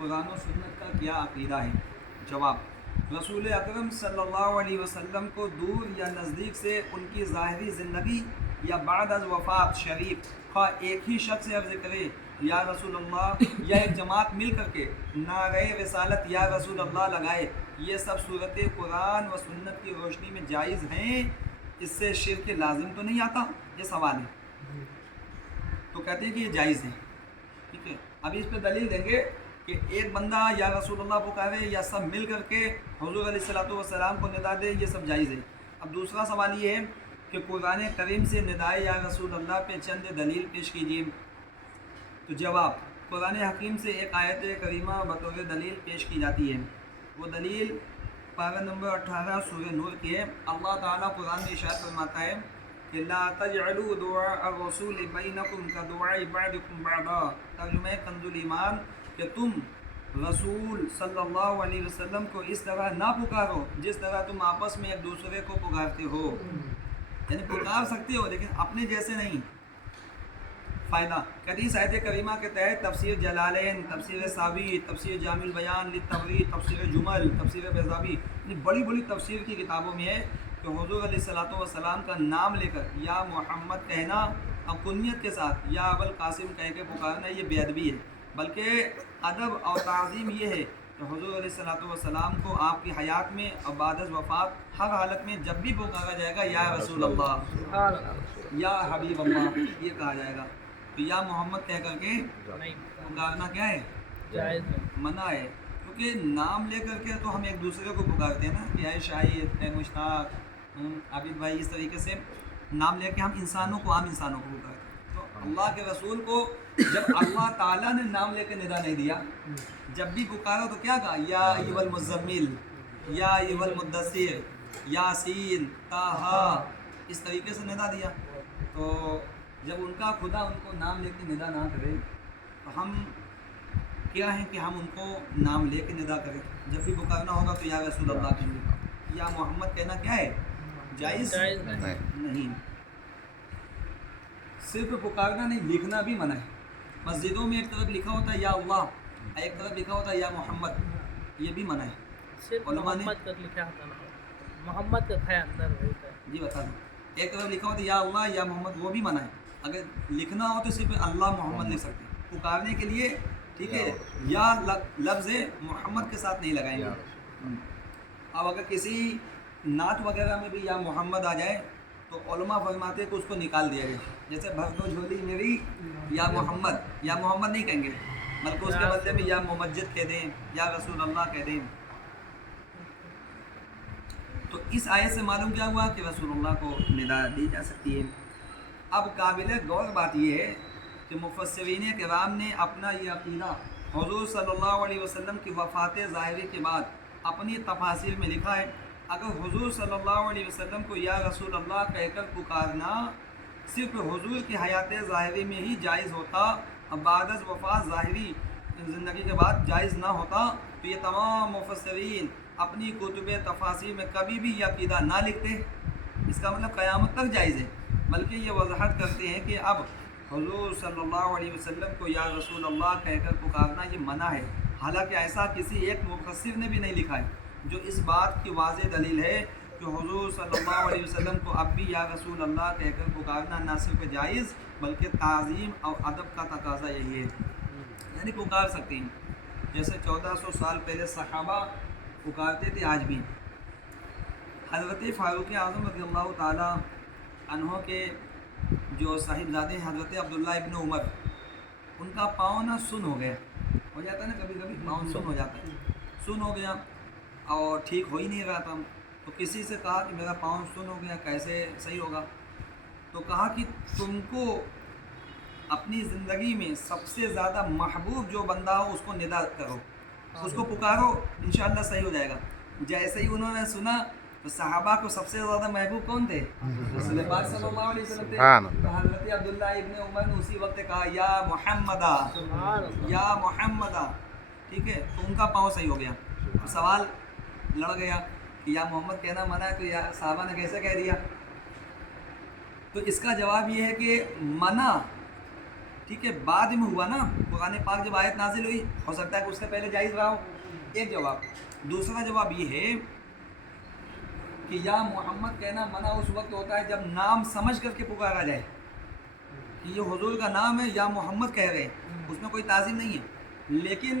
قرآن و سنت کا کیا عقیدہ ہے؟ جواب، رسول اکرم صلی اللہ علیہ وسلم کو دور یا نزدیک سے ان کی ظاہری زندگی یا بعد از وفات شریف خواہ ایک ہی شخص سے عرض کرے یا رسول اللہ، یا ایک جماعت مل کر کے نعرہ رسالت یا رسول اللہ لگائے، یہ سب صورتیں قرآن و سنت کی روشنی میں جائز ہیں، اس سے شرک لازم تو نہیں آتا؟ یہ سوال ہے۔ تو کہتے ہیں کہ یہ جائز ہے، ٹھیک ہے۔ ابھی اس پہ دلیل دیں گے کہ ایک بندہ یا رسول اللہ پکارے یا سب مل کر کے حضور علیہ الصلوۃ والسلام کو ندا دے، یہ سب جائز ہے۔ اب دوسرا سوال یہ ہے کہ قرآن کریم سے ندائے یا رسول اللہ پہ چند دلیل پیش کیجیے۔ تو جواب، قرآن حکیم سے ایک آیت کریمہ بطور دلیل پیش کی جاتی ہے۔ وہ دلیل پارہ نمبر 18 سورہ نور کی ہے۔ اللہ تعالیٰ قرآن میں ارشاد فرماتا ہے کہ لا تجعلوا دعاء الرسول بینکم کدعاء بعضکم بعضا، ترجمہ کنز الایمان، کہ تم رسول صلی اللہ علیہ وسلم کو اس طرح نہ پکارو جس طرح تم آپس میں ایک دوسرے کو پکارتے ہو، یعنی پکار سکتے ہو لیکن اپنے جیسے نہیں۔ فائدہ، حدیث آیت کریمہ کے تحت تفسیر جلالین، تفسیر ساوی، تفسیر جامع البیان للتبریز، تفسیر جمل، تفسیر بیضاوی، یعنی بڑی بڑی تفسیر کی کتابوں میں ہے کہ حضور علیہ الصلوۃ والسلام کا نام لے کر یا محمد کہنا اور کنیت کے ساتھ یا ابوالقاسم کہہ کے پکارنا یہ بے ادبی ہے، بلکہ ادب اور تعظیم یہ ہے کہ حضور علیہ الصلوۃ والسلام کو آپ کی حیات میں اور بعد از وفات ہر حالت میں جب بھی پکارا جائے گا یا رسول اللہ، یا حبیب اللہ، یہ کہا جائے گا۔ تو یا محمد کہہ کر کے پکارنا کیا ہے؟ جائز ہے، منع ہے، کیونکہ نام لے کر کے تو ہم ایک دوسرے کو پکارتے ہیں نا کہ اے شاہد، اے مشتاق، عابد بھائی، اس طریقے سے نام لے کے ہم انسانوں کو، عام انسانوں کو پکارتے ہیں۔ تو اللہ کے رسول کو جب اللہ تعالیٰ نے نام لے کے ندا نہیں دیا، جب بھی پکارا تو کیا کہا؟ یا ایھا المزمل، یا ایھا المدثر، یاسین، طٰہٰ، اس طریقے سے ندا دیا۔ تو جب ان کا خدا ان کو نام لے کے ندا نہ کرے تو ہم کیا ہیں کہ ہم ان کو نام لے کے ندا کریں؟ جب بھی پکارنا ہوگا تو یا رسول اللہ کہیں گے، یا محمد کہنا کیا ہے؟ جائز نہیں۔ صرف پکارنا نہیں، لکھنا بھی منع ہے۔ مسجدوں میں ایک طرف لکھا ہوتا ہے یا اللہ، ایک طرف لکھا ہوتا ہے یا محمد، یہ بھی منع ہے۔ صرف محمد کا لکھا ہوتا ہے، محمد کا ہے اندر ہوتا ہے۔ جی بتا دوں، ایک طرف لکھا ہوتا ہے یا اللہ یا محمد، وہ بھی منع ہے۔ اگر لکھنا ہو تو صرف اللہ محمد لکھ سکتے ہیں پکارنے کے لیے، ٹھیک ہے، یا لفظ محمد کے ساتھ نہیں لگائیں گے۔ اب اگر کسی نعت وغیرہ میں بھی یا محمد آ جائے تو علماء فرماتے ہیں کہ اس کو نکال دیا گیا، جیسے بھر دو جھولی میری یا محمد، یا محمد نہیں کہیں گے بلکہ اس کے بدلے میں یا ممجد کہہ دیں، یا رسول اللہ کہہ دیں۔ تو اس آیت سے معلوم کیا ہوا کہ رسول اللہ کو ندا دی جا سکتی ہے۔ اب قابل غور بات یہ ہے کہ مفسرین کرام نے اپنا یہ عقیدہ حضور صلی اللہ علیہ وسلم کی وفات ظاہری کے بعد اپنی تفاسیر میں لکھا ہے۔ اگر حضور صلی اللہ علیہ وسلم کو یا رسول اللہ کہہ کر پکارنا صرف حضور کی حیات ظاہری میں ہی جائز ہوتا اور بعد از وفات ظاہری زندگی کے بعد جائز نہ ہوتا تو یہ تمام مفسرین اپنی کتب تفاسیر میں کبھی بھی یہ عقیدہ نہ لکھتے۔ اس کا مطلب قیامت تک جائز ہے، بلکہ یہ وضاحت کرتے ہیں کہ اب حضور صلی اللہ علیہ وسلم کو یا رسول اللہ کہہ کر پکارنا یہ منع ہے، حالانکہ ایسا کسی ایک مفسر نے بھی نہیں لکھا ہے، جو اس بات کی واضح دلیل ہے کہ حضور صلی اللہ علیہ وسلم کو اب بھی یا رسول اللہ کہہ کر پکارنا نہ صرف جائز بلکہ تعظیم اور ادب کا تقاضا یہی ہے، یعنی پکار سکتے ہیں، جیسے 1400 سال پہلے صحابہ پکارتے تھے آج بھی۔ حضرت فاروق اعظم رضی اللہ تعالیٰ عنہ کے جو صاحبزادے حضرت عبداللہ ابن عمر، ان کا پاؤں نا سن ہو گیا، ہو جاتا ہے نا کبھی کبھی پاؤں سن ہو جاتا ہے، سن ہو گیا اور ٹھیک ہو ہی نہیں رہا تھا۔ تو کسی سے کہا کہ میرا پاؤں سن ہو گیا، کیسے صحیح ہوگا؟ تو کہا کہ تم کو اپنی زندگی میں سب سے زیادہ محبوب جو بندہ ہو اس کو ندا کرو، اس کو پکارو، انشاءاللہ صحیح ہو جائے گا۔ جیسے ہی انہوں نے سنا تو صحابہ کو سب سے زیادہ محبوب کون تھے؟ رسول پاک صلی اللہ علیہ وسلم تھے۔ تو حضرت عبداللہ ابن عمر نے اسی وقت کہا یا محمدہ، یا محمدہ، ٹھیک ہے، تو ان کا پاؤں صحیح ہو گیا۔ سوال لڑ گیا کہ یا محمد کہنا منع ہے تو یا صحابہ نے کیسے کہہ دیا؟ تو اس کا جواب یہ ہے کہ منع، ٹھیک ہے، بعد میں ہوا نا، قرآن پاک جب آیت نازل ہوئی، ہو سکتا ہے کہ اس سے پہلے جائز رہا ہو، ایک جواب۔ دوسرا جواب یہ ہے کہ یا محمد کہنا منع اس وقت ہوتا ہے جب نام سمجھ کر کے پکارا جائے کہ یہ حضور کا نام ہے یا محمد کہہ رہے ہیں، اس میں کوئی تعظیم نہیں ہے، لیکن